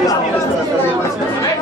gestire questa situazione.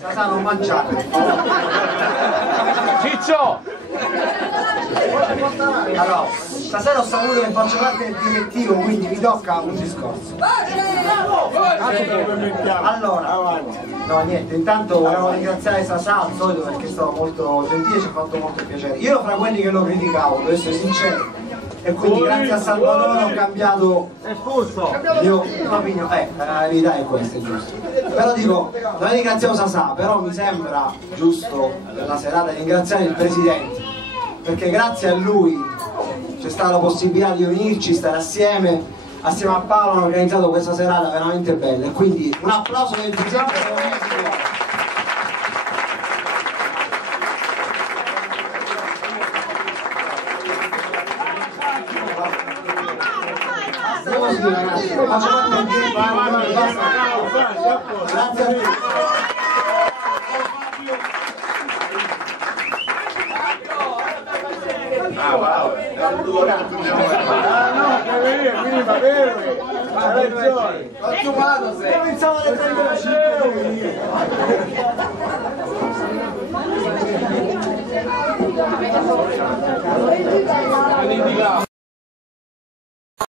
Sasà, non mangiate. Ciccio! Allora, stasera ho saputo che faccio parte del direttivo, quindi mi tocca un discorso. Allora, no niente, intanto volevo ringraziare Sasà al solito perché è stato molto gentile, ci ha fatto molto piacere. Io ero fra quelli che lo criticavo, devo essere sincero. E quindi grazie a Salvatore ho cambiato il mio opinione, la verità è questa, è giusto. Però dico, noi ringraziamo Sasà, però mi sembra giusto per la serata ringraziare il Presidente, perché grazie a lui c'è stata la possibilità di unirci, stare assieme a Paolo hanno organizzato questa serata veramente bella, e quindi un applauso del Presidente. Ragazzi, faccio parte del direttivo, grazie a tutti. Quindi va bene, ha ragione. Pensavo alle 35.